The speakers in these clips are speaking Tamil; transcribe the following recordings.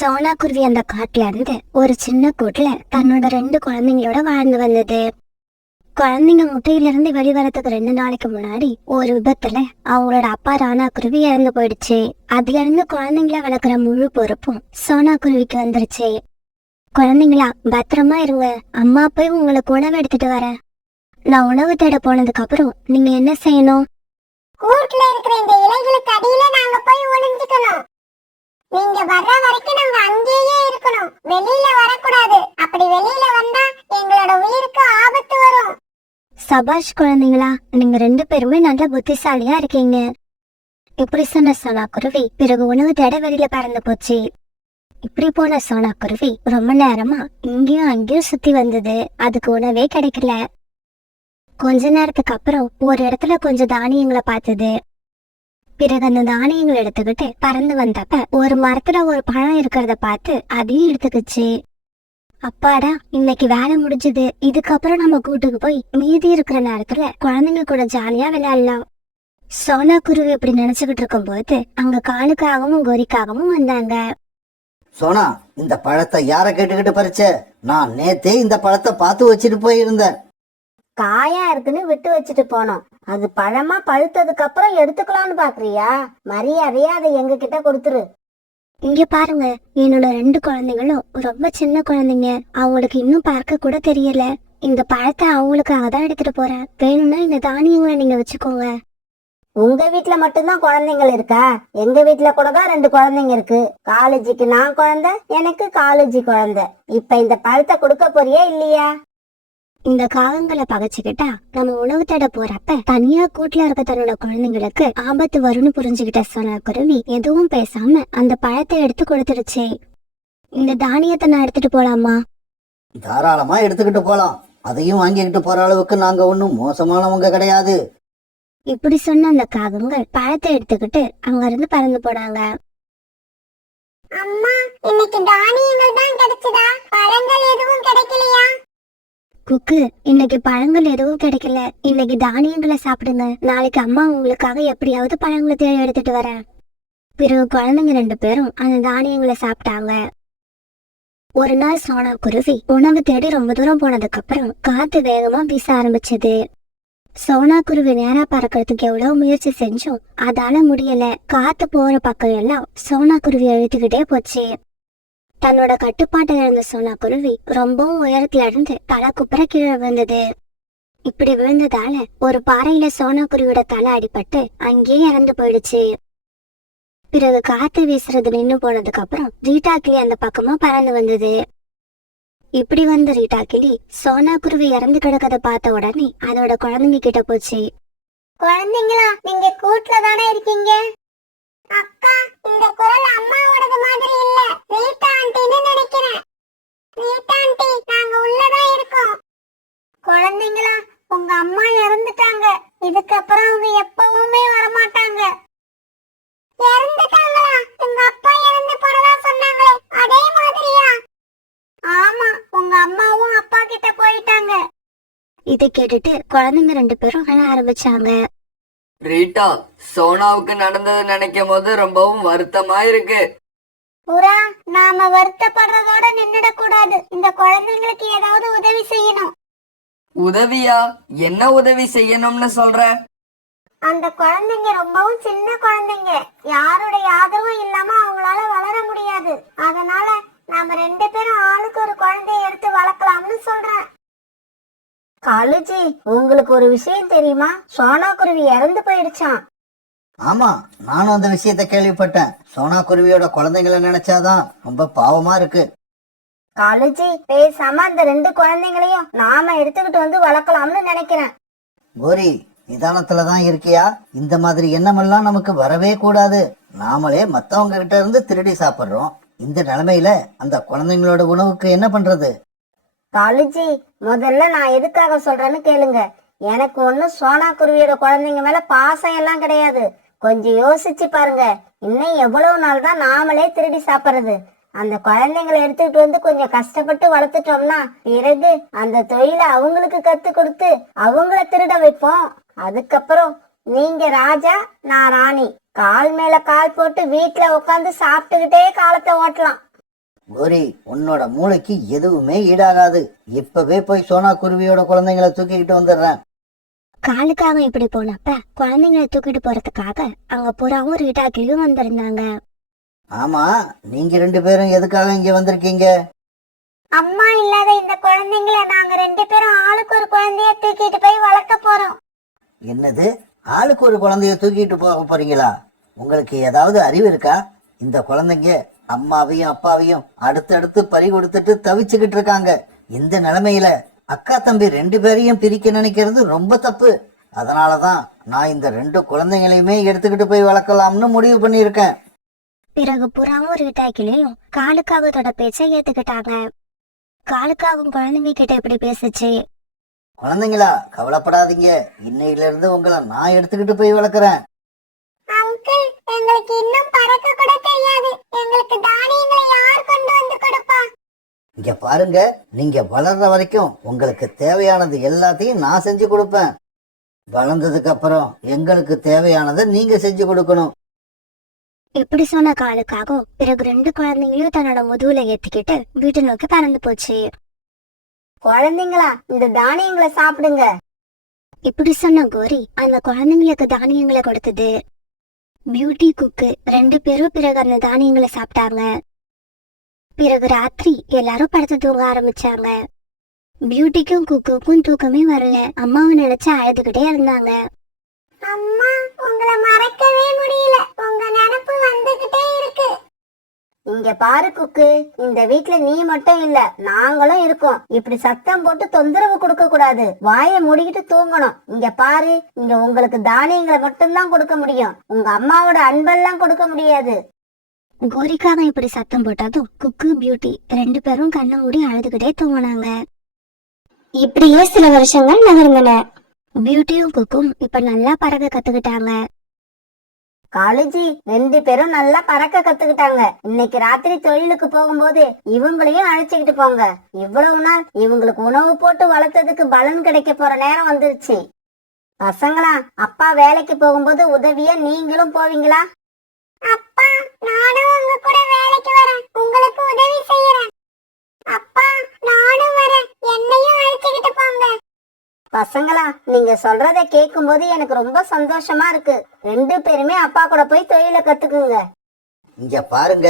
சோனா குருவி அந்த காட்டுல இருந்து ஒரு சின்ன கூட்டுல தன்னோட 2 குழந்தைங்களோட வாழ்ந்து வந்தது. குழந்தைங்க முட்டையில இருந்து வெளிவரத்துக்கு 2 நாளைக்கு முன்னாடி ஒரு விபத்துல அவங்களோட அப்பா ராணா குருவி இறந்து போயிடுச்சு. அதுல இருந்து குழந்தைங்கள வளர்க்குற முழு பொறுப்பும் சோனா குருவிக்கு வந்துருச்சு. குழந்தைங்களா பத்திரமா இருங்க, அம்மா போய் உங்களுக்கு உணவு எடுத்துட்டு வரேன். நான் உணவு தேட போனதுக்கு அப்புறம் நீங்க என்ன செய்யணும்? கூட்டுல இருக்கிற இந்த இலைகளுக்கு அடியில நாங்க போய் ஒளிஞ்சுக்கணும். நீங்க வர்ற வரைக்கும் நாங்க அங்கேயே இருக்கணும், வெளியில வரக்கூடாது. அப்படி வெளியில வந்தா எங்களோட உயிருக்கு ஆபத்து வரும். சபாஷ் குழந்தைங்களா, நீங்க 2 பேருமே நல்ல புத்திசாலியா இருக்கீங்க. இப்படி சொன்ன சோனா குருவி பிறகு உணவு தேட வெளியில பறந்து போச்சு. இப்படி போன சோனா குருவி ரொம்ப நேரமா இங்கேயும் அங்கேயும் சுத்தி வந்தது. அதுக்கு உணவே கிடைக்கல. கொஞ்ச நேரத்துக்கு அப்புறம் ஒரு இடத்துல கொஞ்சம் தானியங்களை பார்த்தது. பிறகு அந்த தானியங்களை எடுத்துக்கிட்டு பறந்து வந்தப்ப ஒரு மரத்துல ஒரு பழம் இருக்கிறத பார்த்து அதையும் எடுத்துக்கிச்சு. அப்பாடா, இன்னைக்கு வேலை முடிஞ்சது. இதுக்கப்புறம் நம்ம கூட்டுக்கு போய் மீதி இருக்கிற நேரத்துல குழந்தைங்க கூட ஜாலியா விளையாடலாம். சோனா குருவி இப்படி நினைச்சுக்கிட்டு இருக்கும் போது அங்க காலுக்காகவும் கோரிக்காகவும் வந்தாங்க. சோனா, இந்த பழத்தை யார கேட்டுக்கிட்டு பறிச்ச? நான் நேத்தே இந்த பழத்தை பார்த்து வச்சுட்டு போயிருந்தேன். காயா இருக்குன்னு விட்டு வச்சுட்டு போனோம். அது பழமா பழுத்ததுக்கு அப்புறம் எடுத்துக்கலாம்னு பாக்குறியா? மரியாதையா அதை எங்க கிட்ட கொடுத்துரு. இங்க பாருங்க, என்னோட 2 குழந்தைங்களும் ரொம்ப சின்ன குழந்தைங்க. அவங்களுக்கு இன்னும் பார்க்க கூட தெரியல. இந்த பழத்தை அவங்களுக்காக தான் எடுத்துட்டு போறேன். வேணும்னா இந்த தானியங்களை நீங்க வச்சுக்கோங்க. உங்க வீட்டுல மட்டும்தான் குழந்தைங்கள் இருக்கா? எங்க வீட்டுல கூட தான் 2 குழந்தைங்க இருக்கு. காலேஜுக்கு நான் குழந்தை, எனக்கு காலேஜ் குழந்தை. இப்ப இந்த பழத்தை கொடுக்க போறியா இல்லையா? இந்த காகங்களை பகைச்சுக்கிட்டா நம்ம உணவு தேட போறப்ப தனியா கூட்டுல இருக்க தன்னோட குழந்தைங்களுக்கு ஆபத்து வரும்னு புரிஞ்சுக்கிட்ட சோனா குருவி எதுவும் பேசாம அந்த பழத்தை எடுத்து கொடுத்துருச்சு. இந்த தானியத்தை நான் எடுத்துட்டு போலாமா? தாராளமா எடுத்துக்கிட்டு போலாம். அதையும் வாங்கிக்கிட்டு போற அளவுக்கு நாங்க ஒன்னும் மோசமானவங்க கிடையாது. இப்படி சொன்ன அந்த காகங்கள் பழத்தை எடுத்துக்கிட்டு அங்க இருந்து பறந்து போனாங்க. அம்மா, இன்னைக்கு தானியங்கள் தான் கிடைச்சதா? பழங்கள் எதுவும் கிடைக்கலையா? குக்கு, இன்னைக்கு பழங்கள் எதுவும் கிடைக்கல. இன்னைக்கு தானியங்களை சாப்பிடுங்க. நாளைக்கு அம்மா உங்களுக்காக எப்படியாவது பழங்களை தேடி எடுத்துட்டு வரேன். பிறகு குழந்தைங்க 2 பேரும் அந்த தானியங்களை சாப்பிட்டாங்க. ஒரு நாள் சோனா குருவி உணவு தேடி ரொம்ப தூரம் போனதுக்கு அப்புறம் காத்து வேகமா வீச ஆரம்பிச்சது. சோனா குருவி நேரா பறக்கிறதுக்கு எவ்வளவு முயற்சி செஞ்சும் அதால முடியல. காத்து போற பக்கம் எல்லாம் சோனா குருவி அழுத்திக்கிட்டே போச்சு. தன்னோட கட்டுப்பாட்டை இழந்த சோனா குருவி ரொம்பவும் உயரத்துல இருந்து தலை குப்புற கீழே விழுந்தது. இப்படி விழுந்ததால ஒரு பாறையில சோனா குருவியோட தலை அடிபட்டு அங்கேயே இறந்து போயிடுச்சு. பிறகு காத்து வீசுறது நின்னு போனதுக்கு அப்புறம் ரீட்டா கிளி அந்த பக்கமா பறந்து வந்தது. இப்படி வந்த ரீட்டா கிளி சோனா குருவி இறந்து கிடக்கத பார்த்த உடனே அதோட குழந்தைங்க கிட்ட போச்சு. குழந்தைங்களா, நீங்க கூட்டுல தானே இருக்கீங்க? அக்கா, இந்த குரல் அம்மாவோடது மாதிரி இல்ல. ரீட்டா ஆண்டின்னு நினைக்கிறேன். ரீட்டா ஆண்டி, நாங்க உள்ளதான் இருக்கோம். குழந்தைங்களா, உங்க அம்மா இறந்துட்டாங்க. இதுக்கப்புறம் அவங்க எப்பவுமே வரமாட்டாங்க. இறந்துட்டாங்களா? உங்க அப்பா இறந்து போறதா சொன்னாங்களே, அதே மாதிரியா? ஆமா, உங்க அம்மாவும் அப்பா கிட்ட போயிட்டாங்க. இதை கேட்டுட்டு குழந்தைங்க 2 பேரும் அழ ஆரம்பிச்சாங்க. ரீட்டா, சோனாவுக்கு நடந்தது நினைக்கும் போது ரொம்பவும் வருத்தமா இருக்கு. புறா, நாம வருத்தப்படுறதோட நின்னுட கூடாது. இந்த குழந்தைங்களுக்கு ஏதாவது உதவி செய்யணும். உதவியா? என்ன உதவி செய்யணும்னு சொல்ற? அந்த குழந்தைங்க ரொம்பவும் சின்ன குழந்தைங்க. யாருடைய ஆதரவும் இல்லாம அவங்களால வளர முடியாது. அதனால நாம 2 பேரும் ஆளுக்கு ஒரு குழந்தைய எடுத்து வளர்க்கலாம்னு சொல்றேன். காலுஜி, உங்களுக்கு ஒரு விஷயம் தெரியுமா? சோனா குருவி இறந்து போயிடுச்சான். ஆமா, நானும் அந்த விஷயத்த கேள்விப்பட்டேன். சோனா குருவியோட குழந்தைங்களை நினைச்சாதான் ரொம்ப பாவமா இருக்கு. காலுஜி, பேசாம அந்த 2 குழந்தைங்களையும் நாம எடுத்துக்கிட்டு வந்து வளர்க்கலாம்னு நினைக்கிறேன். கோரி, நிதானத்துலதான் இருக்கியா? இந்த மாதிரி எண்ணமெல்லாம் நமக்கு வரவே கூடாது. நாமளே மத்தவங்க கிட்ட இருந்து திருடி சாப்பிடுறோம். இந்த நிலைமையில அந்த குழந்தைங்களோட உணவுக்கு என்ன பண்றது? காலுஜி, முதல்ல நான் எதுக்காக சொல்றேன்னு கேளுங்க. எனக்கு ஒன்னும் சோனா குருவியோட குழந்தைங்க மேல பாசம் எல்லாம் கிடையாது. கொஞ்சம் யோசிச்சு பாருங்க. இன்னும் எவ்வளவு நாள் தான் நாமளே திருடி சாப்பிடுறது? அந்த குழந்தைங்களை எடுத்துக்கிட்டு வந்து கொஞ்சம் கஷ்டப்பட்டு வளர்த்துட்டோம்னா பிறகு அந்த தொழிலை அவங்களுக்கு கத்து கொடுத்து அவங்கள திருட வைப்போம். அதுக்கப்புறம் நீங்க ராஜா, நான் ராணி. கால் மேல கால் போட்டு வீட்டுல உட்காந்து சாப்பிட்டுக்கிட்டே காலத்தை ஓட்டலாம். கோரி, உன்னோட மூளைக்கு எதுவுமே ஈடாகாது. இப்பவே போய் சோனா குருவியோட குழந்தைங்களை தூக்கிக்கிட்டு வந்துடுறேன். காலுக்காக இப்படி போனப்ப குழந்தைங்களை தூக்கிட்டு போறதுக்காக அங்க புறாவும் ரீட்டாக்கிலையும் வந்திருந்தாங்க. ஆமா, நீங்க 2 பேரும் எதுக்காக இங்க வந்திருக்கீங்க? அம்மா இல்லாத இந்த குழந்தைங்களை நாங்க 2 பேரும் ஆளுக்கு ஒரு குழந்தைய தூக்கிட்டு போய் வளர்க்க போறோம். என்னது, ஆளுக்கு ஒரு குழந்தைய தூக்கிட்டு போக போறீங்களா? உங்களுக்கு ஏதாவது அறிவு இருக்கா? இந்த குழந்தைங்க அம்மாவையும் அப்பாவையும் அடுத்தடுத்து பறி கொடுத்துட்டு தவிச்சுக்கிட்டு இருக்காங்க. இந்த நிலைமையில அக்கா தம்பி 2 பேரையும் பிரிக்க நினைக்கிறது ரொம்ப தப்பு. அதனாலதான் நான் இந்த 2 குழந்தைங்களையுமே எடுத்துக்கிட்டு போய் வளர்க்கலாம்னு முடிவு பண்ணியிருக்கேன். பிறகு புறாவும் ரீட்டாக்கிலையும் காலுக்காகத்தோட பேச்சை ஏத்துக்கிட்டாங்க. காலுக்காகவும் குழந்தைங்க கிட்ட இப்படி பேசுச்சு. குழந்தைங்களா, கவலைப்படாதீங்க. இன்னையில இருந்து உங்களை நான் எடுத்துக்கிட்டு போய் வளர்க்குறேன். அங்கிள், எங்களுக்கு இன்னும் பறக்க கூட தெரியாது. எங்களுக்கு தானியங்களை யார் கொண்டு வந்து கொடுப்பா? இங்க பாருங்க, நீங்க வளர்ற வரைக்கும் உங்களுக்கு தேவையானது எல்லாத்தையும் நான் செஞ்சு கொடுப்பேன். வளர்ந்ததுக்கு அப்புறம் எங்களுக்கு தேவையானதை நீங்க செஞ்சு கொடுக்கணும். இப்படி சொன்ன காலுக்காகவும் பிறகு 2 குழந்தைங்களையும் தன்னோட முதுகுல ஏத்திக்கிட்டு வீட்டை நோக்கி பறந்து போச்சு. குழந்தைங்களா, இந்த தானியங்களை சாப்பிடுங்க. இப்படி சொன்ன கோரி அந்த குழந்தைங்களுக்கு தானியங்களை கொடுத்தது. பியூட்டி, குக்கு 2 பேரும் பிறகு அந்த தானியங்களை சாப்பிட்டாங்க. பிறகு ராத்திரி எல்லாரும் படுத்து தூங்க ஆரம்பிச்சாங்க. பியூட்டிக்கும் குக்குக்கும் தூக்கமே வரல. அம்மாவை நினைச்சு அழுதுகிட்டே இருந்தாங்க. அம்மா, உங்களை மறக்கவே முடியல. உங்க நினைப்பு வந்துகிட்டே இருக்கு. இங்க பாரு குக்கு, இந்த வீட்ல நீ மட்டும் இல்ல, நாங்களும் இருக்கோம். இப்படி சத்தம் போட்டு தொந்தரவு கொடுக்க கூடாது. வாயை மூடிக்கிட்டு தூங்கணும். இங்க பாரு, இங்க உங்களுக்கு தானியங்களை மட்டும்தான் கொடுக்க முடியும். உங்க அம்மாவோட அன்பெல்லாம் கொடுக்க முடியாது. கோரிக்காக இப்படி சத்தம் போட்டதும் குக்கு, பியூட்டி 2 பேரும் கண்ணை மூடி அழுதுகிட்டே தூங்கினாங்க. இப்படியே சில வருஷங்கள் நகர்ந்தன. பியூட்டியும் குக்கும் இப்ப நல்லா பறக்க கத்துக்கிட்டாங்க. காலேஜி 2 பேரும் நல்லா பறக்க கத்துக்கிட்டாங்க. இன்னைக்கு ராத்திரி தொழிலுக்கு போகும்போது இவங்களையும் அழைச்சுக்கிட்டு போங்க. இவ்வளவு நாள் இவங்களுக்கு உணவு போட்டு வளர்த்ததுக்கு பலன் கிடைக்க போற நேரம் வந்துருச்சு. பசங்களா, அப்பா வேலைக்கு போகும்போது உதவியா நீங்களும் போவீங்களா? அப்பா, நானும் உங்க கூட வேலைக்கு வரேன். உங்களுக்கு உதவி செய்யறேன். அப்பா, நானும் வரேன். என்னையும் அழைச்சுக்கிட்டு போங்க. பசங்களா, நீங்க சொல்றத கேட்கும்போது எனக்கு ரொம்ப சந்தோஷமா இருக்கு. 2 பேருமே அப்பா கூட போய் தொழிலை கத்துக்குங்க. இங்க பாருங்க,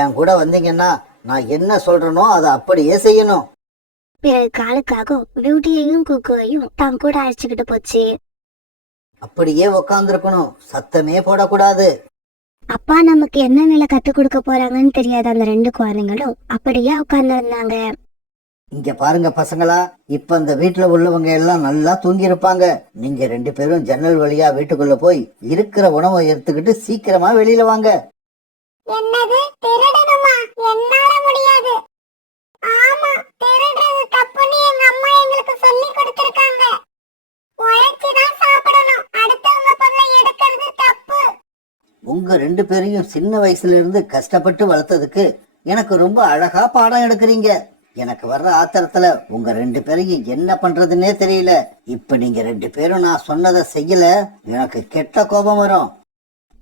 என் கூட வந்தீங்கன்னா நான் என்ன சொல்றேனோ அதை அப்படியே செய்யணும். பிறகு காலுக்காகவும் பியூட்டியையும் குக்குவையும் தான் கூட அழைச்சுக்கிட்டு போச்சு. அப்படியே உக்காந்துருக்கணும், சத்தமே போடக்கூடாது. அப்பா நமக்கு என்ன வேலை கத்து கொடுக்க போறாங்கன்னு தெரியாத அந்த 2 குழந்தைங்களும் அப்படியே உட்கார்ந்து இருந்தாங்க. இங்க பாருங்க பசங்களா, இப்ப இந்த வீட்டுல உள்ளவங்க எல்லாம் நல்லா தூங்கி இருப்பாங்க. நீங்க 2 பேரும் ஜன்னல் வழியா வீட்டுக்குள்ள போய் இருக்கிற உணவை எடுத்துக்கிட்டு சீக்கிரமா வெளியில வாங்க. என்னது, திருடணுமா? என்னால முடியாது. ஆமா, திருடுறது தப்புன்னு எங்க அம்மா எங்களுக்கு சொல்லி கொடுத்திருக்காங்க. உழைச்சுதான் சாப்பிடணும். அடுத்தவங்க பொருளை எடுக்கிறது தப்பு. உங்க 2 பேரையும் சின்ன வயசுல இருந்து கஷ்டப்பட்டு வளர்த்ததுக்கு எனக்கு ரொம்ப அழகா பாடம் எடுக்கிறீங்க. எனக்கு வர்ற ஆத்திரத்துல உங்க 2 பேரையும் என்ன பண்றதுன்னே தெரியல. இப்ப நீங்க 2 பேரும் நான் சொன்னதை செய்யல, எனக்கு கெட்ட கோபம் வரும்.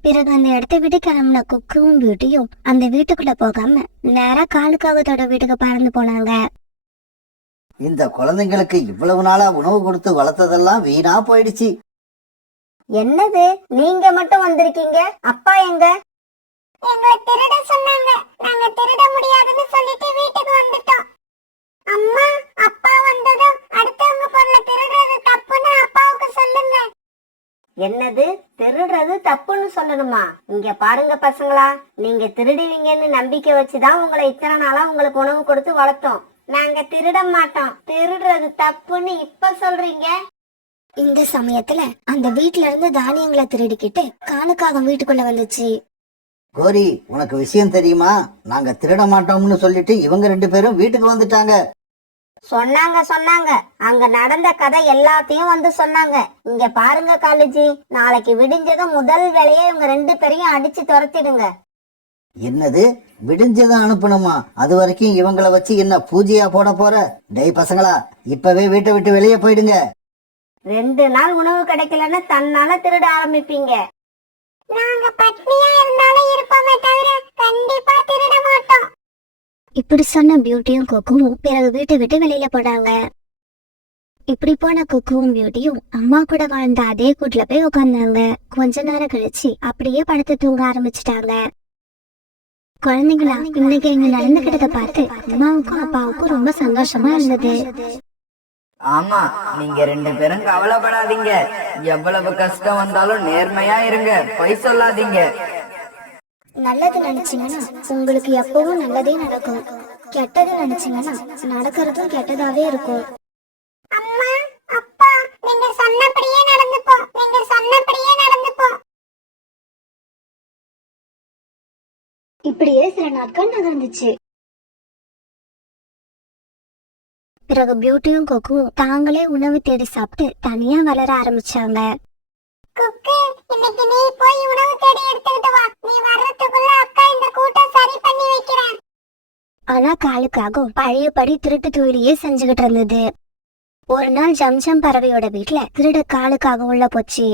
பிறகு அந்த இடத்த விட்டு கிளம்புன குக்கும் பியூட்டியும் அந்த வீட்டுக்குள்ள போகாம நேரா காலுக்காகத்தோட வீட்டுக்கு பறந்து போனாங்க. இந்த குழந்தைங்களுக்கு இவ்வளவு நாளா உணவு கொடுத்து வளர்த்ததெல்லாம் வீணா போயிடுச்சு. என்னது, நீங்க மட்டும் வந்திருக்கீங்க? அப்பா எங்க? எங்களை திருட சொன்னாங்க. நாங்க திருட முடியாதுன்னு சொல்லிட்டு வீட்டுக்கு வந்துட்டோம். அம்மா, அப்பா வந்ததும் அடுத்தவங்க பொருளை திருடுறது தப்புன்னு அப்பாவுக்கு சொல்லுங்க. என்னது, திருடுறது தப்புன்னு சொல்லணுமா? இங்க பாருங்க பசங்களா, நீங்க திருடுவீங்கன்னு நம்பிக்கை வச்சுதான் உங்களை இத்தனை நாளா உங்களுக்கு உணவு கொடுத்து வளர்த்தோம். நாங்க திருட மாட்டோம். திருடுறது தப்புன்னு இப்ப சொல்றீங்க? இந்த சமயத்துல அந்த வீட்டுல இருந்து தானியங்களை திருடிக்கிட்டு காலுக்காக வீட்டுக்குள்ள வந்துச்சு. கோரி, உனக்கு விஷயம் தெரியுமா? நாங்க திருட மாட்டோம்னு சொல்லிட்டு இவங்க 2 பேரும் வீட்டுக்கு வந்துட்டாங்க. சொன்னாங்க. அங்க நடந்த கதை எல்லாத்தையும் வந்து சொன்னாங்க. இங்க பாருங்க காலேஜி, நாளைக்கு விடிஞ்சதும் முதல் வேலையை இவங்க 2 பேரையும் அடிச்சு துரத்திடுங்க. என்னது, விடிஞ்சதான் அனுப்பணுமா? அது வரைக்கும் இவங்கள வச்சு என்ன பூஜையா போட போற? டேய் பசங்களா, இப்பவே வீட்டை விட்டு வெளியே போயிடுங்க. 2 நாள் உணவு கிடைக்கலன்னு தன்னால திருட ஆரம்பிப்பீங்க. நாங்க பட்னியா இருந்தாலும் இருப்போமே தவிர கண்டிப்பா திருட மாட்டோம். இப்படி சொன்ன பியூட்டியும் குக்குவும் பிறகு வீட்டை விட்டு வெளியில போனாங்க. இப்படி போன குக்குவும் பியூட்டியும் அம்மா கூட வாழ்ந்த அதே கூட்டுல போய் உட்கார்ந்தாங்க. கொஞ்ச நேரம் கழிச்சு அப்படியே படுத்து தூங்க ஆரம்பிச்சிட்டாங்க. குழந்தைங்களா, இன்னைக்கு இங்க நடந்துகிட்டத பார்த்து அம்மாவுக்கும் அப்பாவுக்கும் ரொம்ப சந்தோஷமா இருந்தது. ஆமா, நீங்க 2 பேரும் கவலைப்படாதீங்க. எவ்வளவு கஷ்டம் வந்தாலும் நேர்மையா இருங்க, பொய் சொல்லாதீங்க. நல்லது நினைச்சீங்கன்னா உங்களுக்கு எப்பவும் நல்லதே நடக்கும். கெட்டது நினைச்சீங்கன்னா நடக்கிறதும் கெட்டதாவே இருக்கும். அம்மா, அப்பா, நீங்க சொன்னபடியே நடந்துப்போம். நீங்க சொன்னபடியே நடந்துப்போம். இப்படியே சில நாட்கள் நகர்ந்துச்சு. பிறகு பியூட்டியும் கொக்கும் தாங்களே உணவு தேடி சாப்பிட்டு தனியா வளர ஆரம்பிச்சாங்க. குக்கு, இன்னைக்கு நீ போய் உணவு தேடி எடுத்துக்கிட்டு வா. நீ வர்றதுக்குள்ள அக்கா இந்த கூட்டை சரி பண்ணி வைக்கிறேன். ஆனா காலுக்காகவும் பழையபடி திருட்டு தொழிலையே செஞ்சுகிட்டு இருந்தது. ஒரு நாள் ஜம்ஜம் பறவையோட வீட்டுல திருட காலுக்காக உள்ள போச்சு.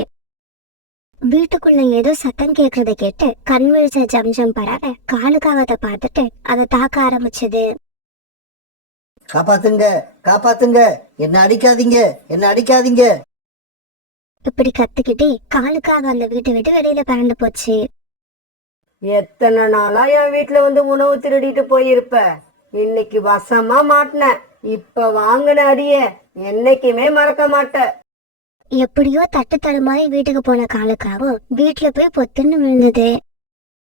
வீட்டுக்குள்ள ஏதோ சத்தம் கேக்குறத கேட்டு கண் விழிச்ச ஜம்ஜம் பறவை காலுக்காகத்தை பார்த்துட்டு அதை தாக்க ஆரம்பிச்சது. காப்பாத்துங்க, காப்பாத்துங்க, என்ன அடிக்காதீங்க, என்ன அடிக்காதீங்க. இப்படி கத்துக்கிட்டே காலுக்காக அந்த வீட்டை விட்டு வெளியில பறந்து போச்சு. எத்தனை நாளா என் வீட்டுல வந்து உணவு திருடிட்டு போயிருப்ப. இன்னைக்கு வசமா மாட்டின. இப்ப வாங்கின அடிய என்னைக்குமே மறக்க மாட்டேன். எப்படியோ தட்டு தடுமாறி வீட்டுக்கு போன காலுக்காகவும் வீட்டுல போய் பொத்துன்னு விழுந்தது.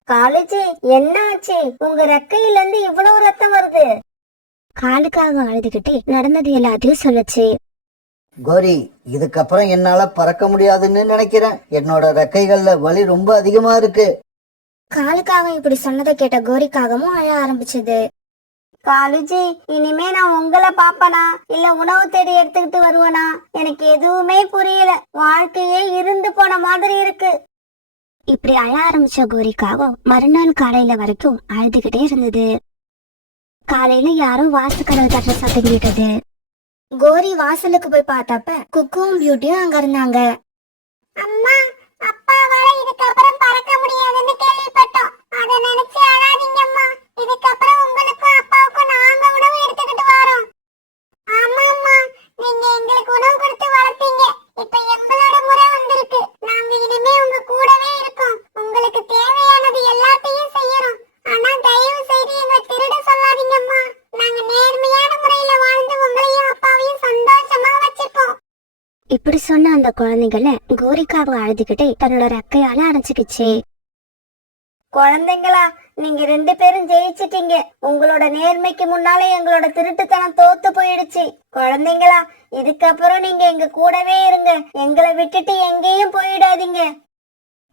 காலேஜி, என்ன ஆச்சு? உங்க ரெக்கையில இருந்து இவ்வளவு ரத்தம் வருது. காலுக்காக அழுதுகிட்டே நடந்தது எல்லாத்தையும் சொல்லுச்சு. கோரி, இதுக்கப்புறம் என்னால பறக்க முடியாதுன்னு நினைக்கிறேன். என்னோட ரெக்கைகள்ல வலி ரொம்ப அதிகமா இருக்கு. காலுக்காகவும் இப்படி சொன்னதை கேட்ட கோரிக்காகவும் அழ ஆரம்பிச்சது. காலேஜி, இனிமே நான் உங்களை பாப்பனா இல்ல உணவு தேடி எடுத்துக்கிட்டு வருவனா? எனக்கு எதுவுமே புரியல. வாழ்க்கையே இருந்து போன மாதிரி இருக்கு. இப்படி அழ ஆரம்பிச்ச கோரிக்காகவும் மறுநாள் காலையில வரைக்கும் அழுதுகிட்டே இருந்தது. காலையில யாரும் வாசல் கதவு தட்டுற சத்தம் கேட்டது. கோரி வாசலுக்கு போய் பார்த்தப்ப குக்குவும் பியூட்டியும் அங்க இருந்தாங்க. அம்மா, அப்பாவால இதுக்கப்புறம் பறக்க முடியாதுன்னு கேள்விப்பட்டோம். அத நினைச்சு அழாதீங்கம்மா. இதுக்கப்புறம் உங்களுக்கும் அப்பாவுக்கும் நாங்க உணவு எடுத்துக்கிட்டு வரோம். ஆமாம்மா, நீங்க எங்களுக்கு உணவு கொடுத்து வளர்த்தீங்க. இப்ப எங்களோட முறை வந்திருக்கு. நாங்க இனிமே உங்க கூடவே இருக்கோம். உங்களுக்கு தேவையானது எல்லாத்தையும் செய்யறோம். ஆனா தயவு செய்து எங்களை திருட சொல்லாதீங்கம்மா. நாங்க நேர்மையான முறையில வாழ்ந்து உங்களையும் அப்பாவையும் சந்தோஷமா வச்சிருப்போம். இப்படி சொன்ன அந்த குழந்தைகளை கோரிக்காவை அழுதுகிட்டே தன்னோட ரெக்கையால அடைச்சுக்கிச்சு. குழந்தைங்களா, நீங்க 2 பேரும் ஜெயிச்சிட்டீங்க. உங்களோட நேர்மைக்கு முன்னாலே எங்களோட திருட்டுத்தனம் தோத்து போயிடுச்சு. குழந்தைங்களா, இதுக்கப்புறம் நீங்க எங்க கூடவே இருங்க. எங்களை விட்டுட்டு எங்கேயும் போயிடாதீங்க.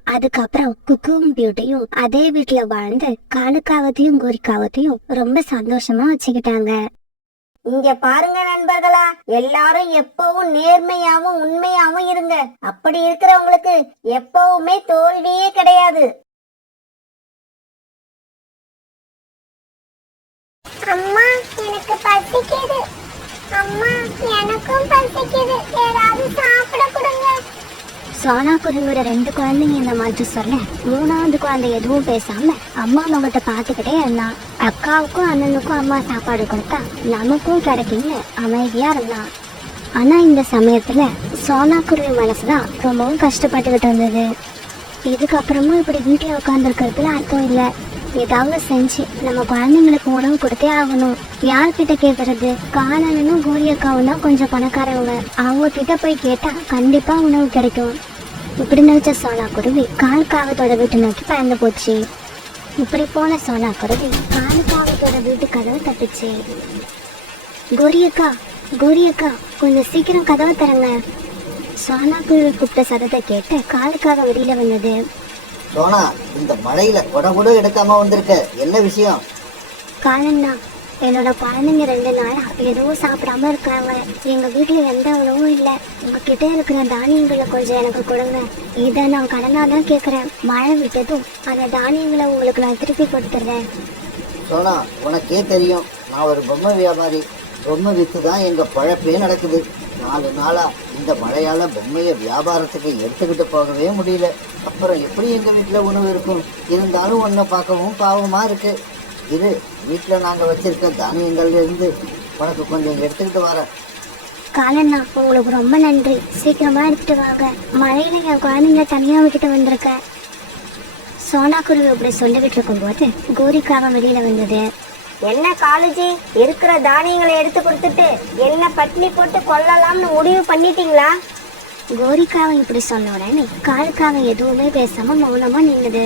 அதுக்கப்புறம் குக்குவும் பியூட்டியும் அதே வீட்டுல வாழ்ந்து காலுக்காகத்தையும் கோரிக்காகத்தையும் ரொம்ப சந்தோஷமா வச்சுக்கிட்டாங்க. இங்க பாருங்க நண்பர்களா, எல்லாரும் எப்பவும் நேர்மையாவும் உண்மையாவும் இருங்க. அப்படி இருக்கிறவங்களுக்கு எப்பவுமே தோல்வியே கிடையாது. அம்மா, எனக்கு பசிக்குது. அம்மா, எனக்கும் பசிக்குது. ஏதாவது சாப்பிட கொடுங்க. சோனா குருவியோட 2 குழந்தைங்க இந்த மாதிரி சொல்ல 3வது குழந்தை எதுவும் பேசாம அம்மா முகத்தை பார்த்துக்கிட்டே இருந்தான். அக்காவுக்கும் அண்ணனுக்கும் அம்மா சாப்பாடு கொடுத்தா நமக்கும் கிடைக்குன்னு அமைதியா இருந்தான். ஆனா இந்த சமயத்துல சோனா குருவி மனசுதான் ரொம்பவும் கஷ்டப்பட்டுக்கிட்டு இருந்தது. இதுக்கப்புறமும் இப்படி வீட்டுல உட்காந்துருக்கிறதுல அர்த்தம் இல்லை. ஏதாவது செஞ்சு நம்ம குழந்தைங்களுக்கு உணவு கொடுத்தே ஆகணும். யார்கிட்ட கேட்கறது? காலனும் கோரி அக்காவும் தான் கொஞ்சம் பணக்காரவங்க. அவங்க கிட்ட போய் கேட்டா கண்டிப்பா உணவு கிடைக்கும். இப்படி நினைச்ச சோனா குருவி காலுக்காகத்தோட வீட்டு நோக்கி பயந்து போச்சு. இப்படி போன சோனா குருவி காலுக்காகத்தோட வீட்டு கதவை தட்டுச்சு. கோரி அக்கா, கோரி அக்கா, கொஞ்சம் சீக்கிரம் கதவை தரங்க. சோனா குருவி கூப்பிட்ட சத்தத்தை கேட்டு காலுக்காக வெளியில வந்தது. சோனா, இந்த மழையில கொடை கூட எடுக்காம வந்திருக்க, என்ன விஷயம்? காலன்னா, என்னோட குழந்தைங்க 2 நாளா எதுவும் சாப்பிடாம இருக்காங்க. எங்க வீட்டுல எந்த உணவும் இல்ல. உங்ககிட்ட இருக்கிற தானியங்களை கொஞ்சம் எனக்கு கொடுங்க. இதை நான் கடனா தான் கேக்குறேன். மழை விட்டதும் அந்த தானியங்களை உங்களுக்கு நான் திருப்பி கொடுத்துட்றேன். சோனா, உனக்கே தெரியும், நான் ஒரு பொம்மை வியாபாரி. பொம்மை வித்து தான் எங்க பழப்பே நடக்குது. 4 நாளா இந்த மழையால பொம்மைய வியாபாரத்துக்கு எடுத்துக்கிட்டு போகவே முடியல. அப்புறம் எப்படி எங்க வீட்டுல உணவு இருக்கும்? இருந்தாலும் உன்னை பார்க்கவும் பாவமா இருக்கு. இரு, வீட்டுல நாங்க வச்சிருக்க தானியங்கள்ல இருந்து உனக்கு கொஞ்சம் எடுத்துக்கிட்டு வரேன். காலண்ணா உங்களுக்கு ரொம்ப நன்றி. சீக்கிரமா எடுத்துட்டு வாங்க. மழையில என் குழந்தைங்கள தனியா விட்டுட்டு வந்திருக்கேன். சோனா குருவி இப்படி சொல்லிக்கிட்டு இருக்கும்போது கோரிக்காகம் வெளியில வந்தது. என்ன காலுஜி, இருக்கிற தானியங்களை எடுத்து கொடுத்துட்டு என்ன பட்டினி போட்டு கொல்லலாம்னு முடிவு பண்ணிட்டீங்களா? கோரிக்காவை இப்படி சொன்ன உடனே காலுக்காக எதுவுமே பேசாம மௌனமா நின்னுது.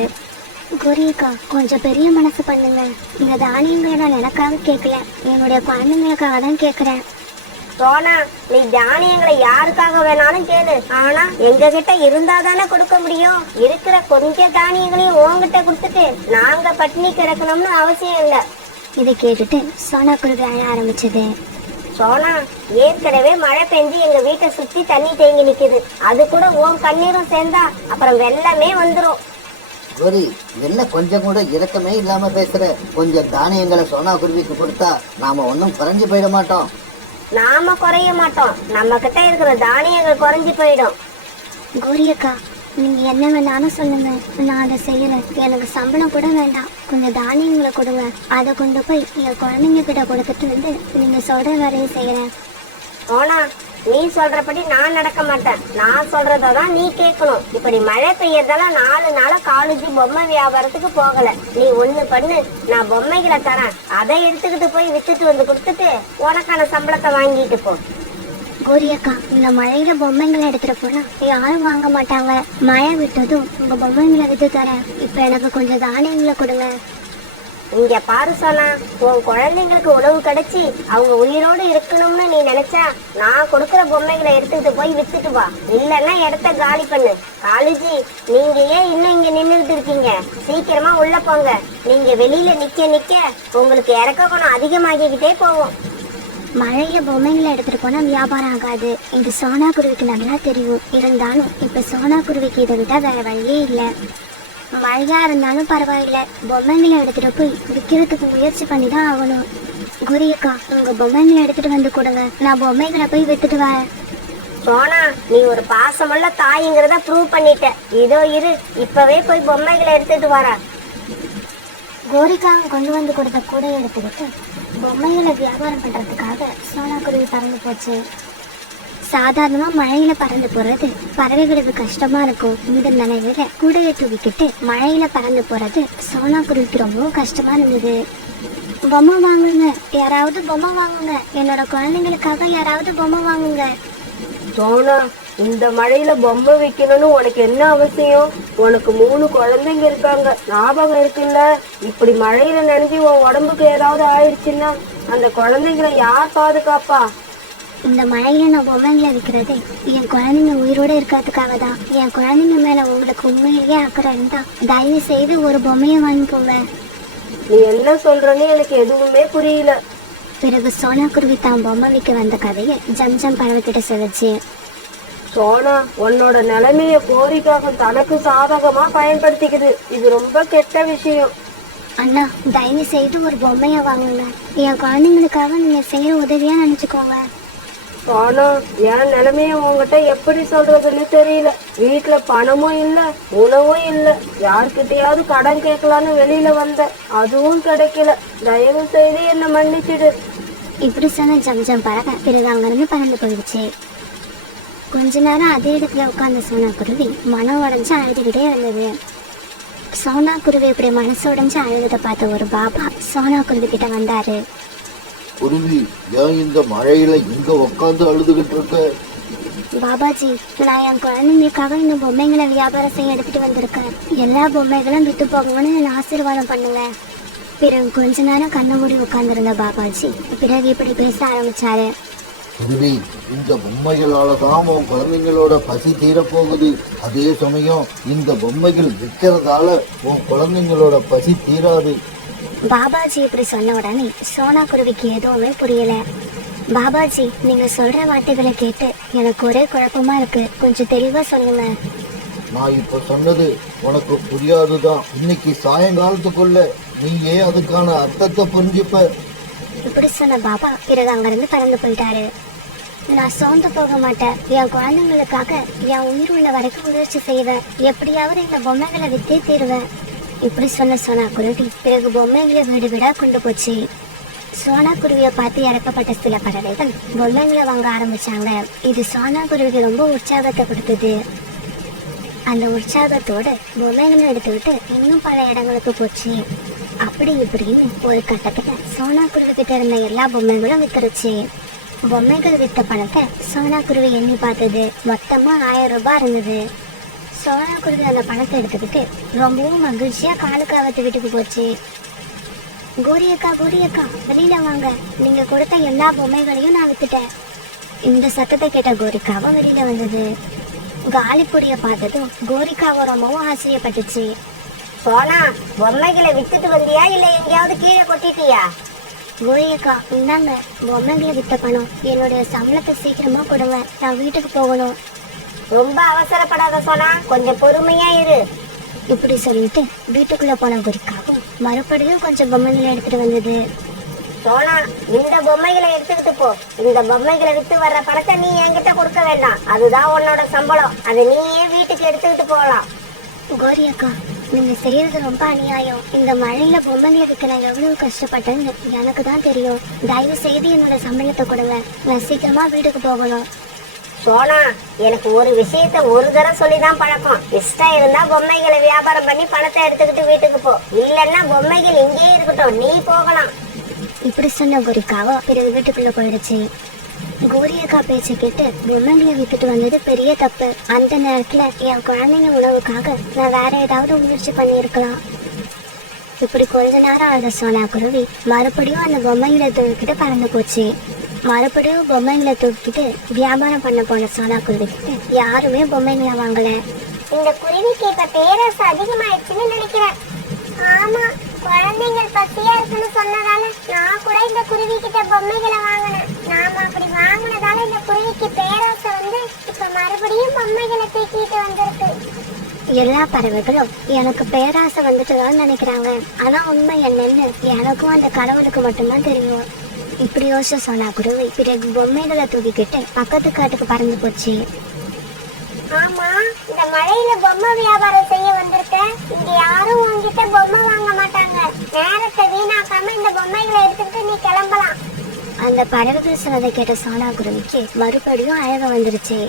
கோரிக்கா, கொஞ்சம் பெரிய மனசு பண்ணுங்க. இந்த தானியங்களை நான் எனக்காக கேட்கல, என்னுடைய குழந்தைங்களுக்காக தான் கேட்கிறேன். சோனா, நீ தானியங்களை யாருக்காக வேணாலும் கேளு, ஆனா எங்க கிட்ட இருந்தா தானே கொடுக்க முடியும். இருக்கிற கொஞ்சம் தானியங்களையும் உங்ககிட்ட கொடுத்துட்டு நாங்க பட்டினி கிடக்கணும்னு அவசியம் இல்லை. இதை கேட்டுட்டு சோனா குருவி அழ ஆரம்பிச்சது. சோனா, ஏற்கனவே மழை பெஞ்சு எங்க வீட்டை சுத்தி தண்ணி தேங்கி நிக்குது. அது கூட உன் கண்ணீரும் சேர்ந்தா அப்புறம் வெள்ளமே வந்துரும். கோரி, என்ன கொஞ்சம் கூட இரக்கமே இல்லாம பேசுற? கொஞ்சம் தானியங்களை சோனா குருவிக்கு கொடுத்தா நாம ஒன்னும் குறைஞ்சு போயிட மாட்டோம். நாம குறைய மாட்டோம், நம்ம கிட்ட இருக்கிற தானியங்கள் குறைஞ்சு போயிடும். கோரியக்கா, நீங்க என்ன வேணாலும் சொல்லுங்க, நான் அதை செய்யறேன். எனக்கு சம்பளம் கூட வேண்டாம், கொஞ்சம் தானியங்களை கொடுங்க. அதை கொண்டு போய் என் குழந்தைங்க கிட்ட கொடுத்துட்டு வந்து நீங்க சொல்ற வேலையை செய்யறேன். சோனா, நீ சொல்றபடி நான் நடக்க மாட்டேன். நான் சொல்றதான் நீ கேட்கணும். இப்படி மழை பெய்யறதால 4 நாளா காலேஜி பொம்மை வியாபாரத்துக்கு போகல. நீ ஒண்ணு பண்ணு, நான் பொம்மைகளை தரேன். அதை எடுத்துக்கிட்டு போய் வித்துட்டு வந்து கொடுத்துட்டு உனக்கான சம்பளத்தை வாங்கிட்டு போ. கோரியக்கா, இந்த மழையில பொம்மைங்களை எடுத்துட்டு போனா யாரும் வாங்க மாட்டாங்க. மழை விட்டதும் உங்க பொம்மைங்களை வித்து தரேன். இப்ப எனக்கு கொஞ்சம் தானியங்களை கொடுங்க. இங்க பாரு சோனா, உன் குழந்தைங்களுக்கு உணவு கிடைச்சி அவங்க உயிரோடு இருக்கணும்னு நீ நினைச்சா நான் கொடுக்குற பொம்மைகளை எடுத்துக்கிட்டு போய் வித்துட்டு வா. இல்லன்னா இடத்த காலி பண்ணு. காலேஜி, நீங்க ஏன் இன்னும் இங்க நின்றுட்டு இருக்கீங்க? சீக்கிரமா உள்ள போங்க. நீங்க வெளியில நிக்க நிக்க உங்களுக்கு இறக்க குணம் அதிகமாகிக்கிட்டே போகும். மழையில பொம்மைகளை எடுத்துட்டு போனா வியாபாரம் ஆகாது. இது சோனா குருவிக்கு நல்லா தெரியும். இருந்தாலும் இப்ப சோனா குருவிக்கு இதை விட்டா வேற வழியே இல்லை. மழையா இருந்தாலும் பரவாயில்ல, பொம்மைங்களை எடுத்துட்டு போய் விற்கிறதுக்கு முயற்சி பண்ணி தான் ஆகணும். குரியக்கா, உங்க பொம்மைங்களை எடுத்துட்டு வந்து கொடுங்க, நான் பொம்மைகளை போய் வித்துட்டு வரேன். சோனா, நீ ஒரு பாசமுள்ள தாய்ங்கிறத ப்ரூவ் பண்ணிட்ட. இதோ இரு, இப்பவே போய் பொம்மைகளை எடுத்துட்டு வர. கோரிக்காக கொண்டு வந்து கொடுத்த கூடை எடுத்துக்கிட்டு பொம்மைகளை வியாபாரம் பண்றதுக்காக சோனா குருவி பறந்து போச்சு. சாதாரணமா மழையில பறந்து போறது பறவைகளுக்கு கஷ்டமா இருக்கும். இந்த நிலையில கூடையை தூக்கிக்கிட்டு மழையில பறந்து போறது சோனா குருவிக்கு ரொம்பவும் கஷ்டமா இருந்தது. பொம்மை வாங்குங்க, யாராவது பொம்மை வாங்குங்க, என்னோட குழந்தைங்களுக்காக யாராவது பொம்மை வாங்குங்க. சோனா, இந்த மழையில பொம்மை வைக்கணும்னு உனக்கு என்ன அவசியம்? உனக்கு 3 குழந்தைங்க இருக்காங்க, ஞாபகம் இருக்குல்ல? இப்படி மழையில நினைஞ்சு உன் உடம்புக்கு ஏதாவது ஆயிடுச்சுன்னா அந்த குழந்தைங்களை யார் பாதுகாப்பா? இந்த மழையில நான் பொம்மைங்களை விற்கிறது என் குழந்தைங்க உயிரோட இருக்கிறதுக்காக தான். என் குழந்தைங்க மேல உங்களுக்கு உண்மையிலேயே அக்கறை இருந்தா தயவு செய்து ஒரு பொம்மையை வாங்கிக்கோங்க. நீ என்ன சொல்றன்னு எனக்கு எதுவுமே புரியல. பிறகு சோனா குருவி தான் பொம்மை விற்க வந்த கதையை ஜம்ஜம் பறவைக்கிட்ட சொல்லுச்சு. சோனா, உன்னோட நிலைமைய கோரிக்காக தனக்கு சாதகமா பயன்படுத்திக்குது. இது ரொம்ப கெட்ட விஷயம். அண்ணா, தயவு செய்து ஒரு பொம்மையை வாங்குங்க. என் குழந்தைங்களுக்காக நீங்க செய்யற உதவியா நினைச்சுக்கோங்க. சோனா, என் நிலைமைய உங்ககிட்ட எப்படி சொல்றதுன்னு தெரியல. வீட்டுல பணமும் இல்ல, உணவும் இல்ல. யார்கிட்டயாவது கடன் கேட்கலான்னு வெளியில வந்த, அதுவும் கிடைக்கல. தயவு செய்து என்ன மன்னிச்சிடு. இப்படி சொன்ன ஜம்ஜம் பறவை பிறகு அங்கிருந்து பறந்து போயிடுச்சு. கொஞ்ச நேரம் அதே இடத்துல உட்கார்ந்த சோனா குருவி மனம் உடைஞ்சு அழுதுகிட்டே இருந்தது. சோனா குருவி இப்படி மனசு உடைஞ்சு அழுததை பார்த்த ஒரு பாபா சோனா குருவி கிட்ட வந்தாரு. குருவி, ஏன் இந்த மழையில இங்க உட்காந்து அழுதுகிட்டு இருக்க? பாபாஜி, நான் என் குழந்தைங்களுக்காக இந்த பொம்மைங்களை வியாபாரம் செய்ய எடுத்துட்டு வந்திருக்கேன். எல்லா பொம்மைகளும் விட்டு போகணும்னு நான் ஆசீர்வாதம் பண்ணுவேன். பிறகு கொஞ்ச நேரம் கண்ணு மூடி உட்கார்ந்துருந்த பாபாஜி பிறகு இப்படி பேச ஆரம்பிச்சாரு. குருவி, இந்த பொம்மைகளால தான் உன் குழந்தைங்களோட பசி தீரப்போகுது. அதே சமயம் இந்த பொம்மைகள் விற்கிறதால உன் குழந்தைங்களோட பசி தீராது. பாபாஜி இப்படி சொன்ன உடனே சோனா குருவிக்கு எதுவுமே புரியல. பாபாஜி, நீங்க சொல்ற வார்த்தைகளை கேட்டு எனக்கு ஒரே குழப்பமா இருக்கு, கொஞ்சம் தெளிவா சொல்லுங்க. நான் இப்ப சொன்னது உனக்கு புரியாதுதான். இன்னைக்கு சாயங்காலத்துக்குள்ள நீயே அதுக்கான அர்த்தத்தை புரிஞ்சுப்ப. இப்படி சொன்ன பாபா பிறகு அங்கிருந்து பறந்து போயிட்டாரு. நான் சோர்ந்து போக மாட்டேன். என் குழந்தைங்களுக்காக என் உயிர் உள்ள வரைக்கும் முயற்சி செய்வேன். எப்படியாவது இந்த பொம்மைகளை வித்தே தீருவேன். இப்படி சொன்ன சோனா குருவி பிறகு பொம்மைகளை வீடு வீடா கொண்டு போச்சு. சோனா குருவியை பார்த்து இறக்கப்பட்ட சில பறவைகள் பொம்மைகளை வாங்க ஆரம்பிச்சாங்க. இது சோனா குருவிக்கு ரொம்ப உற்சாகத்தை கொடுத்தது. அந்த உற்சாகத்தோட பொம்மைகளை எடுத்துக்கிட்டு இன்னும் பல இடங்களுக்கு போச்சு. அப்படி இப்படின்னு ஒரு கட்டத்துல சோனா குருவி கிட்ட இருந்த எல்லா பொம்மைகளும் வித்துருச்சு. பொம்மைகள் வித்த பணத்தை சோனா குருவி எண்ணி பார்த்தது. மொத்தமா 1000 ரூபாய் இருந்தது. சோனா குருவி அந்த பணத்தை எடுத்துக்கிட்டு ரொம்பவும் மகிழ்ச்சியா காலுக்காவத்து வீட்டுக்கு போச்சு. கோரி அக்கா வெளியில வாங்க, நீங்க கொடுத்த எல்லா பொம்மைகளையும் நான் வித்துட்டேன். இந்த சத்தத்தை கேட்ட கோரிக்காவும் வெளியில வந்தது. காலிப்பொடிய பார்த்ததும் கோரிக்காவும் ரொம்பவும் ஆச்சரியப்பட்டுச்சு. சோனா, பொம்மைகளை வித்துட்டு வந்தியா இல்ல எங்கேயாவது கீழே கொட்டிட்டியா? கோரி அக்கா, இந்தாங்க பொம்மைகளை வித்த பணம். என்னுடைய சம்பளத்தை சீக்கிரமா கொடுங்க, நான் வீட்டுக்கு போகணும். ரொம்ப அவசரப்படாத சோனா, கொஞ்சம் பொறுமையா இரு. இப்படி சொல்லிட்டு வீட்டுக்குள்ள போன கோரிக்காவும் மறுபடியும் கொஞ்சம் பொம்மைகளை எடுத்துட்டு வந்தது. சோனா, இந்த பொம்மைகளை எடுத்துக்கிட்டு போ. இந்த பொம்மைகளை வித்து வர்ற பணத்தை நீ என்கிட்ட கொடுக்க வேண்டாம். அதுதான் உன்னோட சம்பளம். அதை நீயே வீட்டுக்கு எடுத்துக்கிட்டு போகலாம். கோரி அக்கா, நீங்க செய்யறது ரொம்ப அநியாயம். இந்த மழையில பொம்மைகளை விற்க நான் எவ்வளவு கஷ்டப்பட்டேன்னு எனக்கு தான் தெரியும். தயவு செய்து என்னோட சம்பளத்தை கொடுங்க, நான் சீக்கிரமா வீட்டுக்கு போகணும். சோனா, எனக்கு ஒரு விஷயத்த ஒரு தடவை சொல்லிதான் பழக்கம். இஷ்டம் இருந்தா பொம்மைகளை வியாபாரம் பண்ணி பணத்தை எடுத்துக்கிட்டு வீட்டுக்கு போ. இல்லன்னா பொம்மைகள் இங்கேயே இருக்கட்டும், நீ போகலாம். இப்படி சொன்ன கோரிக்காவோ பிறகு வீட்டுக்குள்ள போயிடுச்சு. கோரி அக்கா பேச்சை கேட்டு பொம்மைகளை வித்துட்டு வந்தது பெரிய தப்பு. அந்த நேரத்துல என் குழந்தைங்க உணவுக்காக நான் வேற ஏதாவது முயற்சி பண்ணியிருக்கலாம். இப்படி கொஞ்ச நேரம் அழுத சோனா குருவி மறுபடியும் அந்த பொம்மைகளை தூக்கிட்டு பறந்து போச்சு. மறுபடியும் பொம்மைகளை தூக்கிட்டு வியாபாரம் பண்ண போன சோனா குருவி கிட்ட யாருமே பொம்மைகளை வாங்கல. இந்த குருவிக்கு இப்ப பேராசை அதிகமாயிடுச்சுன்னு நினைக்கிறேன். ஆமா, குழந்தைகள் பசியா இருக்குன்னு சொன்னதால நான் கூட இந்த குருவி கிட்ட பொம்மைகளை வாங்கினேன். நாம அப்படி வாங்கினதால இந்த குருவிக்கு பேராசை வந்து இப்ப மறுபடியும் பொம்மைகளை தூக்கிட்டு வந்திருக்கு. எல்லா பறவைகளும் எனக்கு பேராசை வந்துட்டுதான் நினைக்கிறாங்க. ஆனா உண்மை என்னன்னு எனக்கும் அந்த கடவுளுக்கு மட்டும்தான் தெரியும். இப்படி யோசிச்ச சோனா குருவி பிறகு பொம்மைகளை தூக்கிக்கிட்டு பக்கத்து காட்டுக்கு பறந்து போச்சு. ஆமா, இந்த மழையில பொம்மை வியாபாரம் செய்ய வந்திருக்க. இங்க யாரும் உங்ககிட்ட பொம்மை வாங்க மாட்டாங்க. நேரத்தை வீணாக்காம இந்த பொம்மைகளை எடுத்துக்கிட்டு நீ கிளம்பலாம். அந்த பறவைகள் சொன்னதை கேட்ட சோனா குருவிக்கு மறுபடியும் அழக வந்துருச்சு.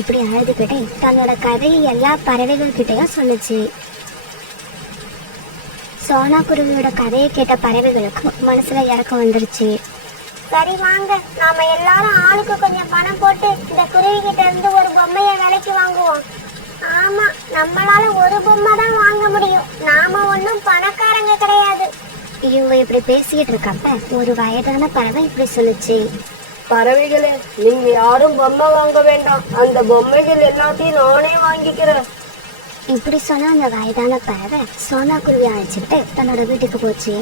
இப்படி அழுதுகிட்டே தன்னோட கதையை எல்லா பறவைகள் கிட்டையும் சொல்லுச்சு. சோனா குருவியோட கதையை கேட்ட பறவைகளுக்கு மனசுல இறக்கம் வந்துருச்சு. சரி வாங்க, நாம எல்லாரும் ஆளுக்கு கொஞ்சம் பணம் போட்டு இந்த குருவி கிட்ட இருந்து ஒரு பொம்மைய விலைக்கு வாங்குவோம். ஆமா, நம்மளால ஒரு பொம்மை தான் வாங்க முடியும். நாம ஒன்னும் பணக்காரங்க கிடையாது. இவங்க இப்படி பேசிட்டு இருக்கப்ப ஒரு வயதான பறவை இப்படி சொல்லுச்சு. பறவைகளே, நீங்க யாரும் பொம்மை வாங்க வேண்டாம். அந்த பொம்மைகள் எல்லாத்தையும் நானே வாங்கிக்கிறேன். இப்படி சொன்ன அந்த வயதான பறவை சோனா குருவி அழைச்சிட்டு தன்னோட வீட்டுக்கு போச்சு.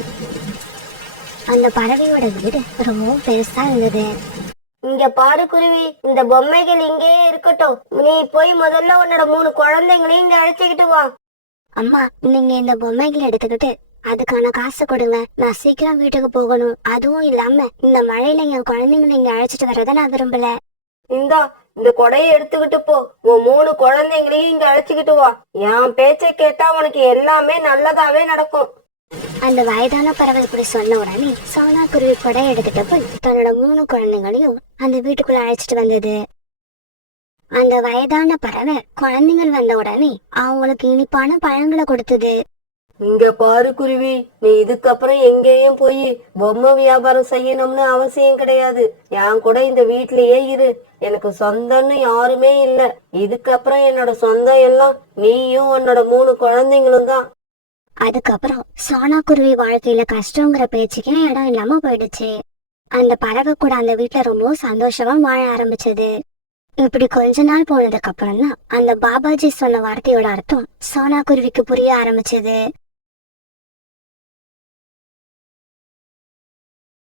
அந்த பறவையோட வீடு ரொம்பவும் பெருசா இருந்தது. இங்க பாரு குருவி, இந்த பொம்மைகள் இங்கேயே இருக்கட்டும். நீ போய் முதல்ல உன்னோட 3 குழந்தைங்களையும் இங்க அழைச்சிக்கிட்டு வா. அம்மா, நீங்க இந்த பொம்மைகளை எடுத்துக்கிட்டு அதுக்கான காசு கொடுங்க, நான் சீக்கிரம் வீட்டுக்கு போகணும். அதுவும் இல்லாம இந்த மழையில என் குழந்தைங்களை இங்க அழைச்சிட்டு வர்றத நான் விரும்பல. இந்தா, இந்த கொடையை எடுத்துக்கிட்டு போ. உன் 3 குழந்தைங்களையும் இங்க அழைச்சிக்கிட்டு வா. என் பேச்சை கேட்டா உனக்கு எல்லாமே நல்லதாவே நடக்கும். அந்த வயதான பறவை இப்படி சொன்ன உடனே சோனா குருவி கொடை எடுத்துட்டு போய் தன்னோட 3 குழந்தைங்களையும் அந்த வீட்டுக்குள்ள அழைச்சிட்டு வந்தது. அந்த வயதான பறவை குழந்தைகள் வந்த உடனே அவங்களுக்கு இனிப்பான பழங்களை கொடுத்தது. இங்க பாரு குருவி, நீ இதுக்கப்புறம் எங்கேயும் போய் பொம்மை வியாபாரம் செய்யணும்னு அவசியம் கிடையாது. என் கூட இந்த வீட்லயே இரு. எனக்கு சொந்தம்னு யாருமே இல்ல. இதுக்கப்புறம் என்னோட சொந்தம் எல்லாம் நீயும் உன்னோட 3 குழந்தைங்களும் தான். அதுக்கப்புறம் சோனா குருவி வாழ்க்கையில கஷ்டங்கிற பேச்சுக்கே இடம் இல்லாம போயிடுச்சு. அந்த பறவை கூட அந்த வீட்டுல ரொம்ப சந்தோஷமா வாழ ஆரம்பிச்சது. இப்படி கொஞ்ச நாள் போனதுக்கு அப்புறம் தான் அந்த பாபாஜி சொன்ன வார்த்தையோட அர்த்தம் சோனா குருவிக்கு புரிய ஆரம்பிச்சது.